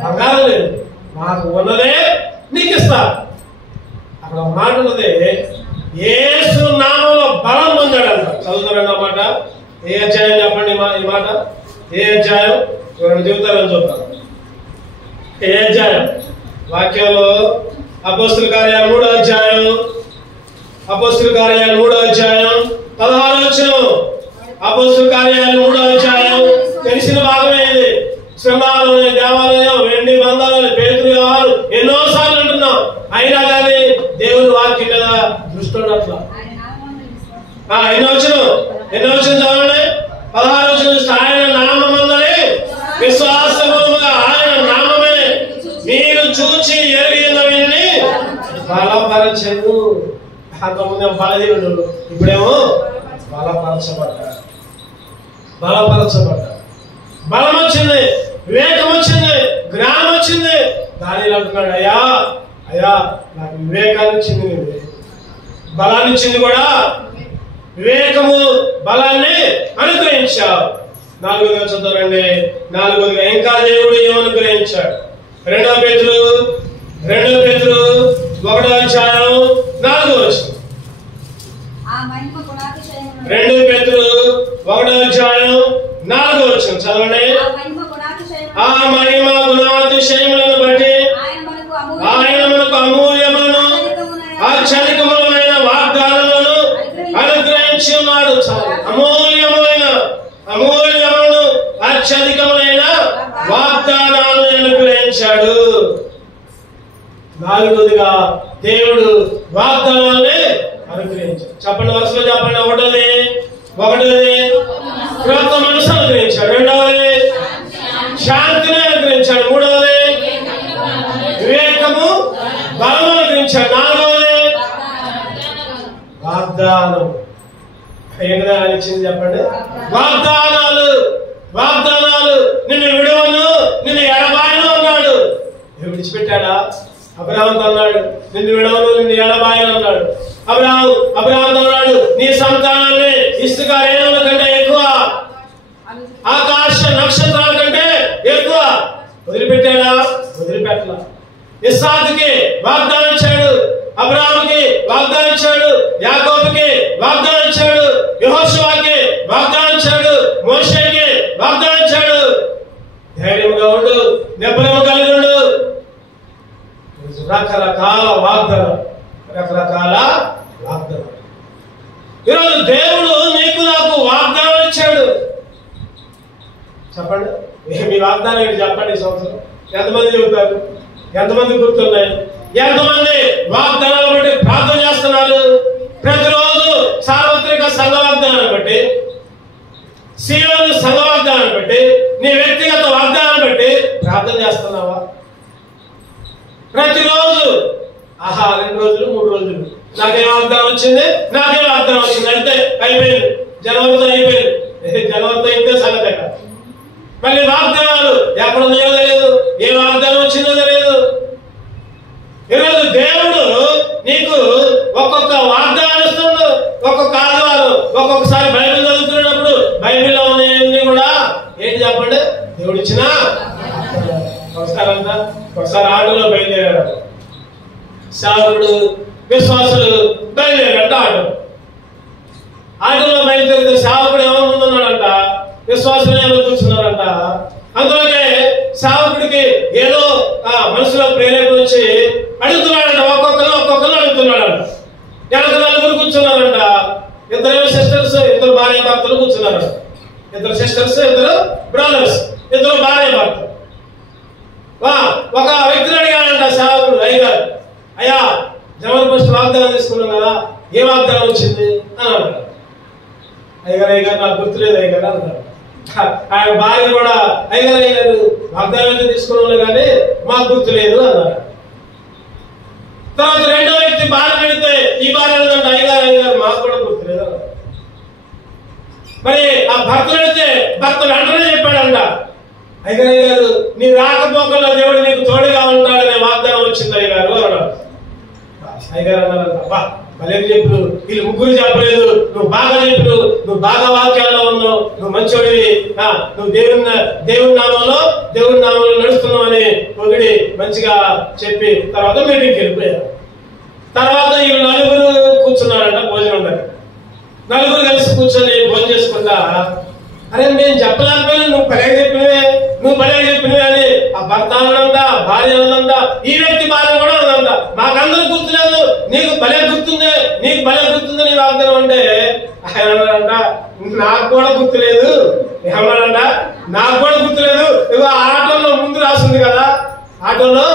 బంగారం లేదు, మాకు ఉన్నదే నీకు ఇస్తా. అక్కడ ఒక మాట ఉన్నది, యేసు నామంలో బలం పొందాడంట. చదువుతారండి మాట. ఏ అధ్యాయం చెప్పండి ఈ మాట? ఏ అధ్యాయం? రెండు జీవితాలను చూద్దాం. ఏ అధ్యాయం? వాక్యంలో అపోస్తుల కార్యాలు 3వ అధ్యాయం, అపోస్తుల కార్యాలు 3వ అధ్యాయం 16వ వచనం. అపోస్తుల కార్యాలు 3వ అధ్యాయం తెలిసిన భాగమే ఇది. ఎన్నోసార్లు అంటున్నాం, అయినా కానీ దేవుని వాక్యం మీద దృష్టి ఉండట్లా. ఎన్నో వచ్చిన చదవండి, 16 వచ్చిన ఆయన నామమందలి విశ్వాసముగా ఆయన నామమే మీరు చూచి ఎరిగినవన్నీ బలపరచెను. అంతకుముందు బలహీనుడు, ఇప్పుడేమో బలపరచబడ్డాడు. బలం వచ్చింది, వివేకం వచ్చింది, జ్ఞానం వచ్చింది. దానిలో అంటున్నాడు, అయ్యా నాకు వివేకాన్ని ఇచ్చింది, బలాన్ని ఇచ్చింది కూడా, వివేకము బలాన్ని అనుగ్రహించావు. 4వ చదువురండి. 4వ ఇంకా దేవుడు ఏమనుగ్రహించాడు? 2 పేతురు 1వ అధ్యాయం 4వ వచనం. 2 పేతురు 1వ అధ్యాయం 4వ వచనం చదవండి. ఆ మహిమ గుణాతిశయములను బట్టి ఆయన మనకు అమూల్యమును అత్యధికములైన వాగ్దానములను అనుగ్రహించి ఉన్నాడు. అమూల్యమును అత్యధికములైన వాగ్దానాలను అనుగ్రహించాడు. 4వదిగా దేవుడు వాగ్దానాన్ని అనుగ్రహించాడు. చెప్పండి, వరుసలో చెప్పండి. 1వది క్రొత్త మనసు అనుగ్రహించాడు. 2వది శాంతిని అనుగ్రహించాడు. 3వది వివేకము బలం అనుగ్రహించాడు. 4వది వాగ్దానం. ఏంటో ఇచ్చింది చెప్పండి. వాగ్దానాలు నిన్ను విడవను, నిన్ను ఎడబాయను అన్నాడు. విడిచిపెట్టాడా? అబ్రహాముతో అన్నాడు, నిన్ను విడవను, నిన్ను ఎడబాయను అన్నాడు. అబ్రహాముతో అన్నాడు, నీ సంతానాన్ని ఇసుక రేణుల కంటే ఎక్కువ, ఆకాశ నక్షత్రాల కంటే ఎక్కువ. వదిలిపెట్టాడా? వదిలిపెట్టలా. ఇస్సాకుకి వాగ్దానం ఇచ్చాడు, అబ్రహాముకి వాగ్దానం ఇచ్చాడు, యాకోబుకి వాగ్దానం ఇచ్చాడు, యెహోషువకి వాగ్దానం ఇచ్చాడు, మోషేకి వాగ్దానం ఇచ్చాడు. ధైర్యంగా ఉండు, నిబ్బరము కలిగి ఉండు. రకరకాల వాగ్దానం. ఈరోజు దేవుడు నీకు నాకు వాగ్దానం ఇచ్చాడు. చెప్పండి, మీ వాగ్దానం ఏంటి చెప్పండి. ఈ సంవత్సరం ఎంతమంది చెబుతారు? ఎంతమంది గుర్తున్నాయి? ఎంతమంది వాగ్దానాలు బట్టి ప్రార్థన చేస్తున్నారు? ప్రతిరోజు సార్వత్రిక సంఘ వాగ్దానాన్ని బట్టి, సీఎం సంఘ వాగ్దానాన్ని బట్టి, నీ వ్యక్తిగత వాగ్దానాన్ని బట్టి ప్రార్థన చేస్తున్నావా? ప్రతిరోజు 2 రోజులు 3 రోజులు నాకేం వాగ్దానం వచ్చింది అంటే అయిపోయింది, జనవరితో అయిపోయింది. జనవరితో అయితే సంగతి కాదు. మళ్ళీ వాగ్దానాలు ఎక్కడున్నాయో తెలియదు, ఏ వాగ్దానం వచ్చిందో తెలియదు. ఈరోజు దేవుడు నీకు ఒక్కొక్క వాగ్దానం ఇస్తున్నాడు. ఒక్కొక్క ఆదివారం ఒక్కొక్కసారి బైబిల్ చదువుతున్నప్పుడు బైబిల్లో ఉన్నవన్నీ కూడా ఏంటి చెప్పండి? దేవుడు ఇచ్చిన. ఒకసారి ఆటోలో బయలుదేరాడు సేవకుడు, విశ్వాసులు బయలుదేరాడంట. ఆటోలో బయలుదేరితే సేవకుడు ఏమో ముందున్నాడంట, విశ్వాసులు ఏమో కూర్చున్నారంట. అందులోనే సేవకుడికి ఏదో మనసులో ప్రేరేపణ వచ్చి అడుగుతున్నాడంట. ఒక్కొక్కరు అడుగుతున్నాడంట. వెనక 4 కూర్చున్నారంట. 2 సిస్టర్స్, 2 భార్య భర్తలు కూర్చున్నారంట. 2 సిస్టర్స్, 2 బ్రదర్స్, 2 భార్య భర్తలు. ఒక వ్యక్తిని అడిగాడంట సేవకుడు, అయ్యా జనవరి 1 వాగ్దానం తీసుకున్నాం కదా, ఏ వాగ్దానం వచ్చింది అని అన్నాడు. అయ్యగారు నాకు గుర్తులేదు అయ్యగారు అన్నాడు. ఆయన భార్య కూడా అయ్యగారు వాగ్దానం అయితే తీసుకున్నాం కానీ మాకు గుర్తులేదు అన్నారు. తర్వాత 2వ వ్యక్తి భార్య పెడితే ఈ భార్య అంటే అయ్యగారు మాకు కూడా గుర్తులేదు అన్నారు. మరి ఆ భర్త పెడితే భర్త వెంటనే చెప్పాడంట, అయ్యగారు నీ రాకపోకల్లో దేవుడు నీకు తోడుగా ఉంటాడనే వాగ్దానం వచ్చింది అయ్యగారు అన్నాడు. అయ్యగారు అన్నారంట, భలే చెప్పు, వీళ్ళు 3 చెప్పలేదు, నువ్వు బాగా చెప్పు, నువ్వు బాగా వాక్యాల్లో ఉన్నావు, నువ్వు మంచోడివి, నువ్వు దేవుని నామంలో నడుస్తున్నావు అని పొగిడి మంచిగా చెప్పి తర్వాత మీటింగ్కి వెళ్ళిపోయారు. తర్వాత వీళ్ళు 4 కూర్చున్నారంట భోజనం దగ్గర. 4 కలిసి కూర్చొని భోజనం చేసుకుంటా, అరే నేను చెప్పలేకపోయినా నువ్వు భలే చెప్పినవే అని ఆ భర్త అనంట, భార్య అనంట, ఈ వ్యక్తి భార్య కూడా అనంట. మాకందరూ గుర్తులేదు, నీకు భలే గుర్తుంది నీ వాగ్దానం అంటే ఆయన అన్నాడంట, నాకు కూడా గుర్తులేదు. ఏమన్నాడంట, నాకు కూడా గుర్తులేదు. ఇగో ఆటోలో ముందు రాసింది కదా, ఆటోలో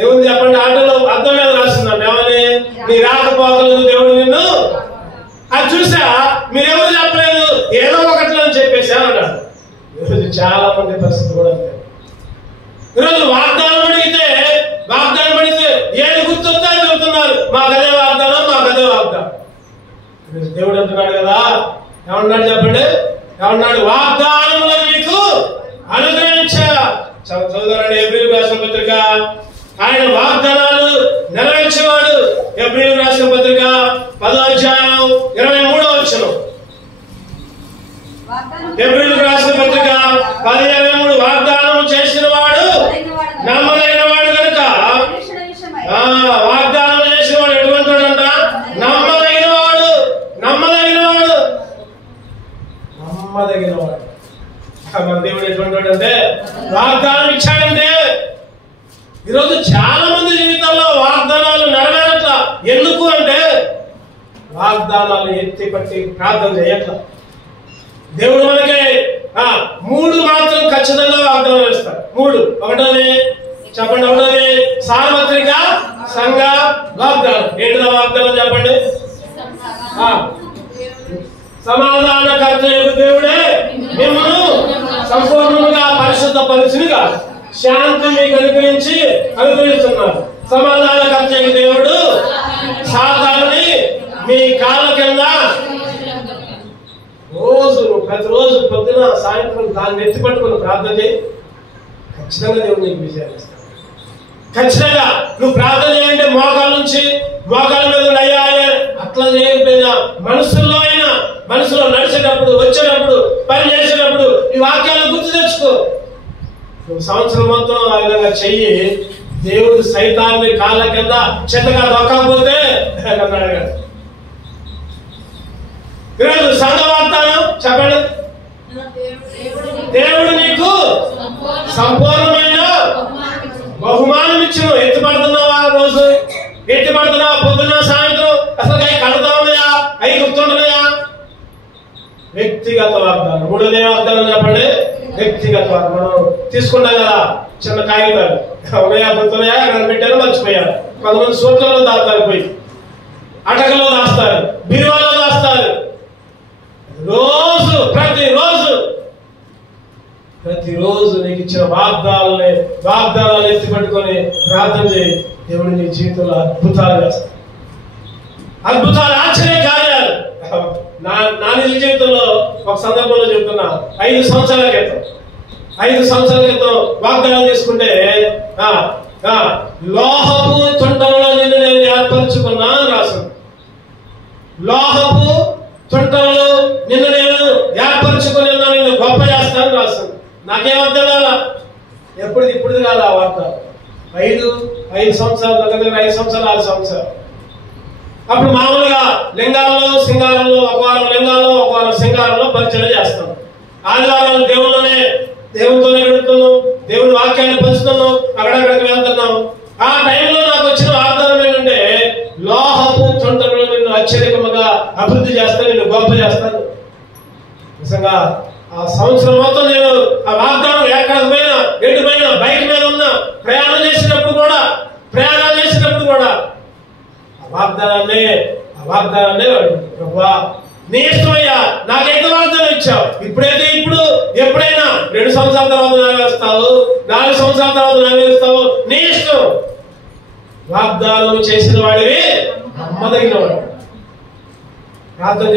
ఏముంది చెప్పండి? చెప్పండి, ఆటోలో అర్థం మీద రాస్తుందండి ఏమని? నీ రాకపోకలు దేవుడు నిన్ను. అది చూసా మీరెవరు చెప్పలేదు, ఏదో ఒకటిలో అని చెప్పేసా అన్నాడు. ఈరోజు చాలా మంది పరిస్థితి కూడా అంతే. ఈరోజు వాగ్దానం అడిగితే ఏది గుర్తుందో అని చెబుతున్నారు, మాకదే వాగ్దానం, మాకదే వాగ్దానం. దేవుడు అంటున్నాడు కదా, ఏమన్నాడు చెప్పండి? ఏమన్నాడు? వాగ్దానములు మీకు అనుగ్రహించా. చదువుతారండి హెబ్రీయులకు రాసిన పత్రిక. ఆయన వాగ్దానాలు నెరవేర్చేవాడు. హెబ్రీయులకు రాసిన పత్రిక 10వ అధ్యాయం 23వ వచనం. హెబ్రీయులకు రాసిన పత్రిక 10:23. వాగ్దానం చేసిన వాడు నమ్మదగిన వాడు కనుక. వాగ్దానం చేసిన వాడు ఎటువంటి వాడంట? నమ్మదగిన వాడు. మన దేవుడు ఎటువంటి వాడు అంటే వాగ్దానం ఇచ్చాడంటే. ఈరోజు చాలా మంది జీవితంలో వాగ్దానాలు నెరవేరట్లా. ఎందుకు అంటే వాగ్దానాలు ఎత్తి పట్టి ప్రార్థన చేయట్లా. దేవుడు మనకి 3 మాత్రం ఖచ్చితంగా వాగ్దానాలు ఇస్తాడు. 3. ఒకటోది చెప్పండి, ఒకటోది సార్వత్రిక సంఘ వాగ్దానం. ఏంటిదా వాగ్దానం చెప్పండి? సమాధానకర్త దేవుడే మిమ్మల్ని సంపూర్ణంగా పరిశుద్ధపరిచిగా శాంతి మీకు అనుగ్రహిస్తున్నారు. సమాధానకర్త దేవుడు సాతానుని మీ కాళ్ళ కింద ప్రతిరోజు పొద్దున సాయంత్రం దాన్ని ఎత్తి పట్టుకుని ప్రార్థన చేయి. ఖచ్చితంగా దేవుడు నీకు విజయాన్ని ఇస్తాడు. ఖచ్చితంగా నువ్వు ప్రార్థన చేయండి. మోకాల మీద అయ్యాయే అట్లా చేయకపోయినా మనసులో నడిచేటప్పుడు, వచ్చేటప్పుడు, పని చేసేటప్పుడు ఈ వాక్యాలను గుర్తు తెచ్చుకో. నువ్వు సంవత్సరం మొత్తం ఆ విధంగా చెయ్యి. దేవుడు సైతాన్ని కాళ్ళ కింద చెత్తగా దొక్కకపోతే అన్నాడు. ఈరోజు సంఘ వాగ్దానం చెప్పండి. దేవుడు నీకు సంపూర్ణమైన బహుమానం ఇచ్చిన. ఎత్తిపడుతున్నావా? రోజు ఎత్తిపడుతున్నావా? పొద్దున్న సాయంత్రం అసలు అవి కడతా ఉన్నాయా? అవి గుర్తుంటున్నాయా? వ్యక్తిగత వాగ్దానం. 3వ వాగ్దానం చెప్పండి. వ్యక్తిగత వాగ్దానం. మనం తీసుకుంటాం కదా చిన్న కాగితాలు, ఉన్నాయా గుర్తున్నాయా? ఎక్కడ పెట్టారో మర్చిపోయారు. కొంతమంది సూట్లలో దాస్తారు, పోయి అటకలో దాస్తారు, బీరువాలో దాస్తారు. ప్రతిరోజు నీకు ఇచ్చిన వాగ్దానాలు ఎత్తి పట్టుకొని ప్రార్థన చేయి. దేవుడు నీ జీవితంలో అద్భుతాలు చేస్తాడు. అద్భుతాలు, ఆశ్చర్య కార్యాలు. నా నిజ జీవితంలో ఒక సందర్భంలో చెప్తున్నా. 5 సంవత్సరాల క్రితం వాగ్దానం తీసుకుంటే లోహపు తుంటంలో నిన్ను నేను ఏర్పరచుకున్నా అని రాశాను. లోహపు తుంటంలో నిన్ను నేను ఏర్పరచుకుని నిన్ను గొప్ప చేస్తాను రాశాను. నాకేమర్థం కాదా? ఇప్పుడు కాదు ఆ వార్త. 5 సంవత్సరాలు, 5 సంవత్సరాలు 6 సంవత్సరాలు. అప్పుడు మామూలుగా లింగాల్లో సింగారంలో, ఒక వారం లింగాల్లో, ఒక వారం సింగారంలో పరిచయం చేస్తాం. ఆదివారాలు దేవునితోనే గడుపుతున్నాం, దేవుని వాక్యాన్ని పంచుతున్నాం, అక్కడక్కడికి వెళ్తున్నాం. ఆ టైంలో నాకు వచ్చిన వాగ్దానం ఏంటంటే లోహపు తుంటలో నిన్ను అత్యధికముగా అభివృద్ధి చేస్తాను, నిన్ను గొప్ప చేస్తాను. నిజంగా ఆ సంవత్సరం మొత్తం నేను ఆ వాగ్దానం ఎక్కడికి పోయినా, ఎటు పోయినా, బైక్ మీద ఉన్నా, ప్రయాణం చేసినప్పుడు కూడా ఆ వాగ్దానాన్నే ప్రభువా నీ ఇష్టమయ్యా, నాకైతే వాగ్దానం ఇచ్చావు. ఎప్పుడైనా 2 సంవత్సరాల తర్వాత నెరవేరుస్తావు, 4 సంవత్సరాల తర్వాత నెరవేరుస్తావు, నీ ఇష్టం. వాగ్దానం చేసిన వాడివి నమ్మదగిన వాడు. ప్రార్థన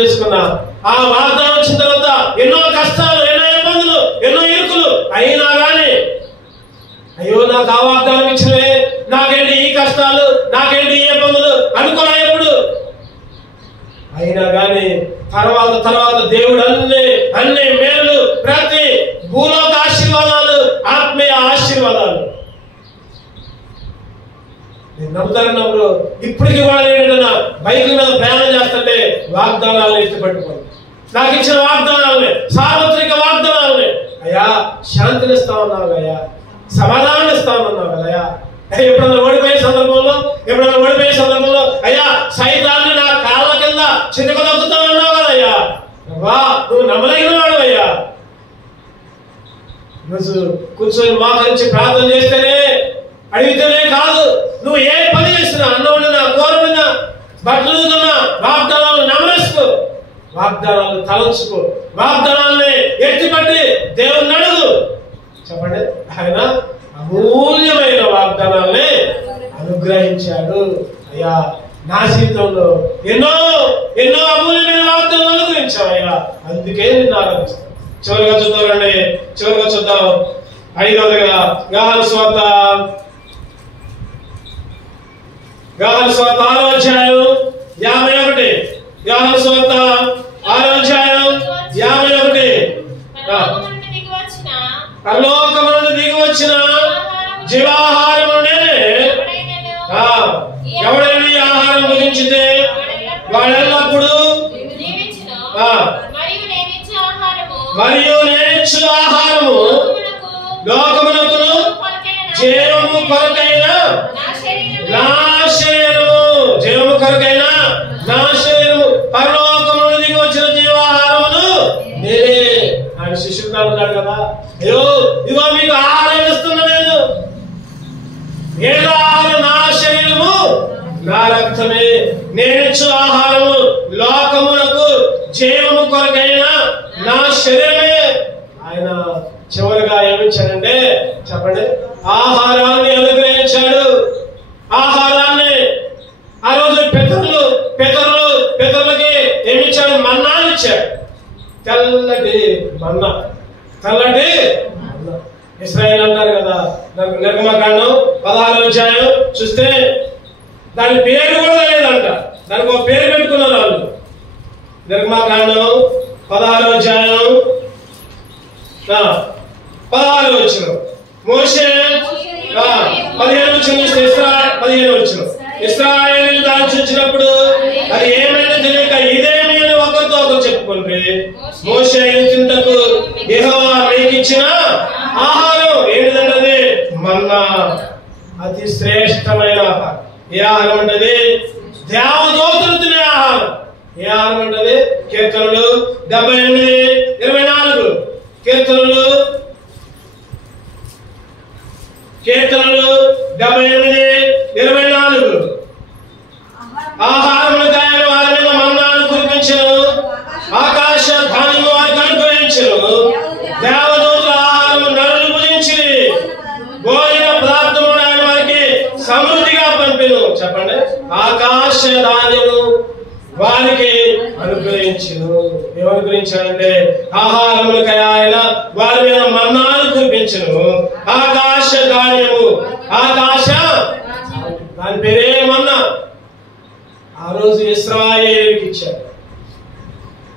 చేసుకున్నా. ఆ వాగ్దానం వచ్చిన తర్వాత ఎన్నో కష్టాలు, ఎన్నో ఇబ్బందులు, ఎన్నో ఇరుకులు అయినా గాని అయ్యో నాకు ఆ వాగ్దానం ఇచ్చినవే, నాకేంటి ఈ కష్టాలు, నాకేంటి ఈ ఇబ్బందులు అనుకున్నా. ఎప్పుడు అయినా గాని తర్వాత దేవుడు అన్ని మేలు, ప్రతి భూలోక ఆశీర్వాదాలు, ఆత్మీయ ఆశీర్వాదాలు నేను నమ్ముతారన్నప్పుడు ఇప్పటికి కూడా ఏంటన్నా బైక్ మీద ప్రయాణం చేస్తుంటే వాగ్దానాలను ఎత్తిపట్టుకోండి. నాకు ఇచ్చిన వాగ్దానాలనే, సార్వత్రిక వాగ్దానాలనే. అయ్యా శాంతిని ఇస్తామన్నావు అయ్యా, సమాధానాన్ని ఇస్తామన్నావు కదయ్యా. ఎప్పుడన్నా ఓడిపోయే సందర్భంలో అయ్యా సైతాన్ని నా కాళ్ళ కింద చితకదొక్కుతామన్నావు కదయ్యా. నువ్వు నమ్మదగిన వాడు అయ్యా. ఈరోజు కూర్చొని మోకరించి ప్రార్థన చేస్తేనే అడిగితేనే కాదు, నువ్వు ఏ పని చేసినా, అన్నం వండినా, కూర వండినా, బట్టలు ఉతుకున్నా, వాగ్దానాలు నమరేసుకో, వాగ్దానాలు తలంచుకో, వాగ్దానాన్ని ఎత్తిపట్టి దేవుణ్ణి అడుగు. చెప్పండి, ఆయన అమూల్యమైన వాగ్దానాల్ని అనుగ్రహించాడు. అయ్యా, నా జీవితంలో ఎన్నో ఎన్నో అమూల్యమైన వాగ్దానాలు అనుగ్రహించావు అయ్యా, అందుకే నిన్ను ఆరాధిస్తాను. చివరిగా చూద్దాం 5వదిగా యోహాను సువార్త 6వ అధ్యాయం 51. యోహాను సువార్త 6వ అధ్యాయం 51. పరలోకము నుండి దిగి వచ్చిన జీవాహారము నేనే. ఎవడైనా ఈ ఆహారం భుజించితే వాడెల్లప్పుడు మరియు నేనిచ్చు ఆహారము లోకమునకును జీవము కొరకైన నా శరీరము, జీవము కొరకైన నా శరీరము, పరలోకము నుండి దిగి వచ్చిన జీవాహారమును నేనే. ఆయన శిష్యుడు అన్నాడు కదా, అయ్యో ఇదిగో మీకు ఆహారం ఇస్తున్నా, నేను ఏదో ఆహారం నా శరీరము నా రక్తమే, నేనిచ్చు ఆహారము లోకమునకు జీవము కొరకైన నా శరీరమే. ఆయన చివరిగా ఏమిచ్చాడంటే చెప్పండి, ఆహారాన్ని అనుగ్రహించాడు. ఆహారాన్ని ఆ రోజు పితరులకి ఏమిచ్చాడు? మన్నాను ఇచ్చాడు. తెల్లటి మన్నా. ఇశ్రాయేలు అంటారు కదా, నిర్గమకాండం 16వ అధ్యాయం చూస్తే దాని పేరు కూడా లేదంట, దానికి ఒక పేరు పెట్టుకున్నారు వాళ్ళు. నిర్గమకాండం 16వ అధ్యాయం 16వ వచనం, మోషే 15వ వచనం చూస్తే 15వ వచనం, ఇశ్రాయేలు దాన్ని చూసినప్పుడు అది ఏమైనా తెలియక ఇదేమి అని ఒకరితో ఒకరు చెప్పుకుంటే, మోషే తింటకు యెహోవా మీకిచ్చిన ఆహారం ఏంటిదంటే మన్నా, అతి శ్రేష్టమైన ఆహారం. ఏ ఆహారం అంటే దేవదూతలు తినే ఆహారం. ఏ ఆహారం అంటే కీర్తనలు 78:24. కీర్తనలు 78:24. ఆహారములు ఆయన వారి మీద మన్నాను కురిపించను, ఆకాశ ధాన్యము వారికి అనుగ్రహించను. దేవదూతల ఆహారము నరులు భుజించి భోజన పదార్థము ఆయన వారికి సమృద్ధిగా పంపెను. చెప్పండి, ఆకాశ ధాన్యము వారికి అనుగ్రహించను. ఏమనుగ్రహించాడంటే ఆహారములకై ఆయన వారి మీద మన్నాను కురిపించను, ఆకాశ ధాన్యము. ఆకాశ దాని పేరే మన్నా. ఆ రోజు ఇశ్రాయేలుకి ఇచ్చారు.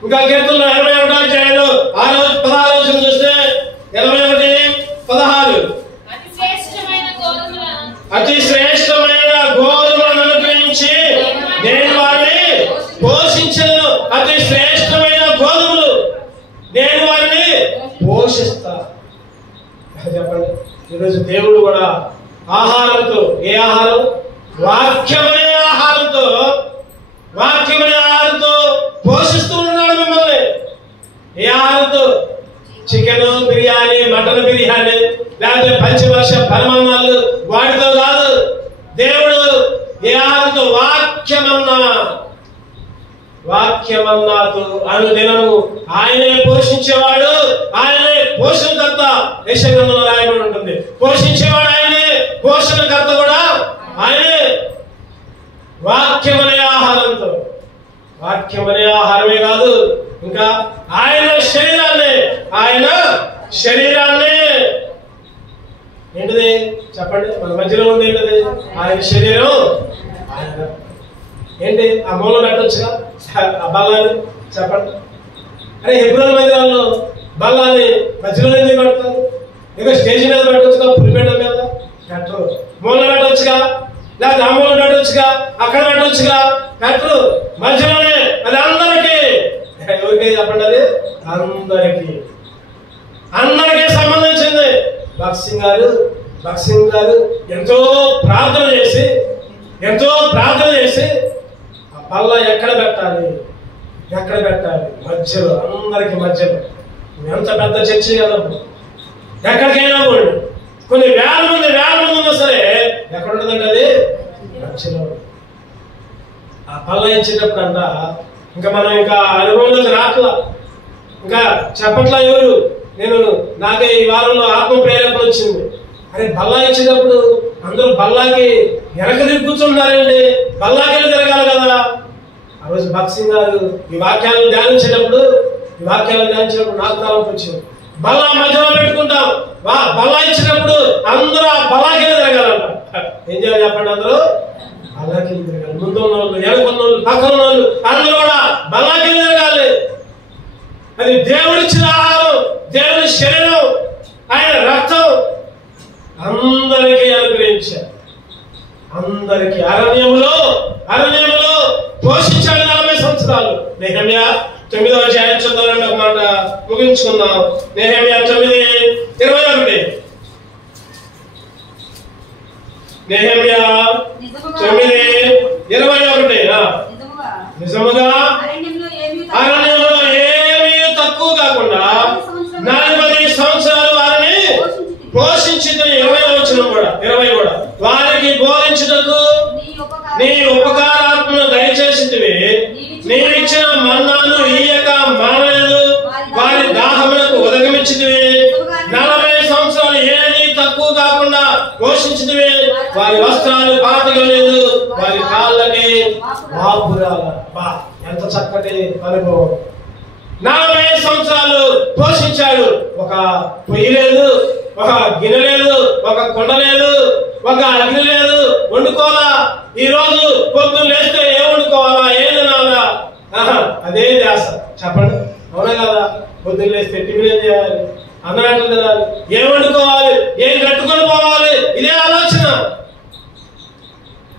ఇంకా కీర్తనలో 81వ అధ్యాయంలో 16 చూస్తే 81:16, అతి శ్రేష్టమైన గోధుమలను అనుగ్రహించి నేను వారిని పోషించను. అతి శ్రేష్టమైన గోధుమలు నేను వారిని పోషిస్తా. చెప్పండి, ఈరోజు దేవుడు కూడా ఆహారంతో, ఏ ఆహారం? వాక్యమనే ఆహారంతో పోషిస్తూ ఉన్నాడు మిమ్మల్ని. ఏ ఆహారంతో? చికెన్ బిర్యానీ, మటన్ బిర్యానీ, లేకపోతే పంచవర్ష పరమాన్నాలు వాటితో కాదు. దేవుడు ఏ ఆహారంతో? వాక్యమన్నాతో అనుదినము ఆయనే పోషించేవాడు. ఆయనే పోషణకర్త. యెషయాలో రాయబడి ఉంటుంది, పోషించేవాడు ఆయనే, పోషణకర్త కూడా ఆయనే. వాక్యమనే ఆహారంతో, వాక్యమనే ఆహారమే కాదు, ఇంకా ఆయన శరీరాన్ని ఏంటిది చెప్పండి, మన మధ్యలో ఉంది ఏంటిది? ఆయన శరీరం. ఆయన ఏంటి? ఆ మూలం పెట్టొచ్చుగా ఆ బల్లాన్ని. చెప్పండి, అరే హెబ్రోను మందిరాల్లో బల్లాన్ని మధ్యలో ఎందుకు పెడతారు? ఇంకా స్టేజ్ మీద పెట్టొచ్చుగా, పులిపేట మీద పెట్టరు. మూలం పెట్టొచ్చుగా, లేకపోతే ఆ మూలం పెట్టొచ్చుగా, అక్కడ పెట్టొచ్చుగా, పెట్టరు. మధ్యలోనే. అది అందరికీ. ఎవరికి చెప్పండి? అది అందరికీ సంబంధించింది. భక్సింగ్ గారు ఎంతో ప్రార్థన చేసి ఆ పల్ల ఎక్కడ పెట్టాలి? మధ్యలో, అందరికి మధ్యలో. ఎంత పెద్ద చర్చి కదా, ఎక్కడికైనా పోండి, కొన్ని వేల మంది ఉన్నా సరే ఎక్కడ ఉంటుందంటే అది రక్షణ. ఆ బల్ల ఇచ్చేటప్పుడు అంట ఇంకా మనం ఇంకా అనుభవంలోకి రాట్లా, ఇంకా చెప్పట్లా ఎవరు. నాకే ఈ వారంలో ఆత్మ ప్రేరేపణ వచ్చింది. అరే బల్లా ఇచ్చేటప్పుడు అందరూ బల్లాకి వెనక తిరిగి కూర్చుంటారండి, బల్లాకి తిరగాలి కదా. ఆ రోజు భక్సింగ్ గారు ఈ వాక్యాలను ధ్యానించేటప్పుడు నాకు తలంపు వచ్చింది. బల్లా మధ్యలో పెట్టుకుంటాం, బల్లా ఇచ్చినప్పుడు అందరూ ఆ బల్లాకి తిరగాలంట. ఏం చేయాలి చెప్పండి? అందరూ బల్లాకి తిరగాలి. ముందున్న వాళ్ళు, వెనకున్న వాళ్ళు, పక్కన వాళ్ళు అందరూ కూడా బల్లాకి తిరగాలి. అది దేవుడిచ్చిన ఆహారం, దేవుడి శరీరం, ఆయన రక్తం అందరికీ అనుగ్రహించారు. అందరికీ అరణ్యంలో పోషించాడు 40 సంవత్సరాలు. నెహెమ్యా 9వ అధ్యాయం చదవాలంటే ఒక మాట ముగించుకుందాం. నెహెమ్యా 9:21. నెహెమ్యా 9:21. నిజముగా అరణ్యంలో ఏమీ తక్కువ కాకుండా 40 సంవత్సరాలు వారిని పోషించింది. 20వ వచనం కూడా 20 కూడా. వారికి బోధించుటకు నీ ఉపకారాత్మను దయచేసితివి, నీవిచ్చిన మన్నాను ఈయక మానలేదు, వారి దాహములకు ఉదకమిచ్చితివి. 40 సంవత్సరాలు ఏది తక్కువ కాకుండా పోషించితివి. వారి వస్త్రాలు పాతగలేదు, వారి కాళ్ళకి వాపురాల. ఎంత చక్కటి అనుభవం. 40 సంవత్సరాలు పోషించాడు. ఒక పొయ్యి లేదు, ఒక గిన్నె లేదు, ఒక కొండ లేదు, ఒక అగ్ని లేదు, వండుకోవాలా. ఈ రోజు పొద్దున్న లేస్తే ఏం వండుకోవాలా, ఏం తినాలా, అదే ధ్యాస. చెప్పండి, అవునా కదా? పొద్దున్న లేస్తే టిఫిన్ ఏం చేయాలి, అన్నట్లు తినాలి, ఏం వండుకోవాలి, ఏం కట్టుకొని పోవాలి, ఇదే ఆలోచన.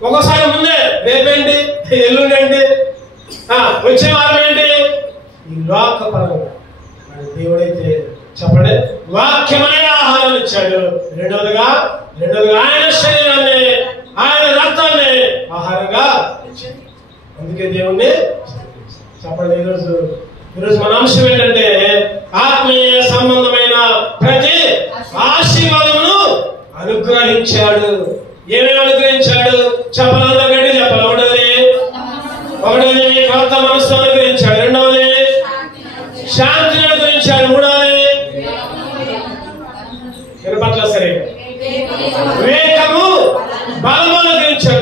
ఒకసారి ముందే రేపేంటి, ఎల్లుండేంటి, వచ్చే వారం ఏంటి, ఈ లోకపరంగా. దేవుడైతే చెప్పండి వాక్యమనే ఆహారం ఇచ్చాడు. రెండవదిగా ఆయన శరీరాన్ని, ఆయన రక్తాన్ని ఆహారంగా ఇచ్చాడు. అందుకే దేవుణ్ణి చెప్పండి. ఈరోజు మన అంశం ఏంటంటే ఆత్మీయ సంబంధమైన ప్రతి ఆశీర్వాదమును అనుగ్రహించాడు. ఏమేమి అనుగ్రహించాడు చెప్పాలి, గట్టి చెప్పాలి. ఒకటోది కొత్త మనసు అనుగ్రహించాడు. రెండవది శాంతిని అనుగ్రహించాడు. మూడవది పట్ల సరే వివేకము బలము అనుగ్రహించాడు.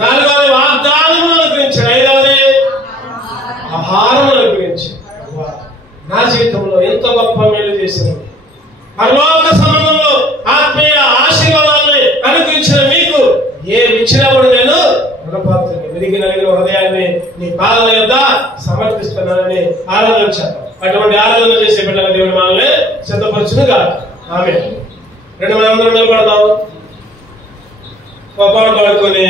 నాలుగవది వాగ్దానము అనుగ్రహించాడు. ఐదవది ఆహారం అనుగ్రహించాడు. నా జీవితంలో ఎంత గొప్ప మేలు చేశాను. పరలోక సంబంధంలో ఆత్మీయ ఆశీర్వాదాన్ని అనుగ్రహించిన మీకు ఏమిచ్చినా కూడా నేను రుణపాత్రని, విరిగి నలిగిన హృదయాన్ని నీ పాదల యొద్ద సమర్పిస్తున్నానని ఆరాధన చెప్పాలి. అటువంటి ఆరాధన చేసే బిడ్డల దేవుడు మనల్ని సిద్ధపరచును కాదు. ఆమేన్. 2 మంది అందరం నిలబడతాం. పాడుకొని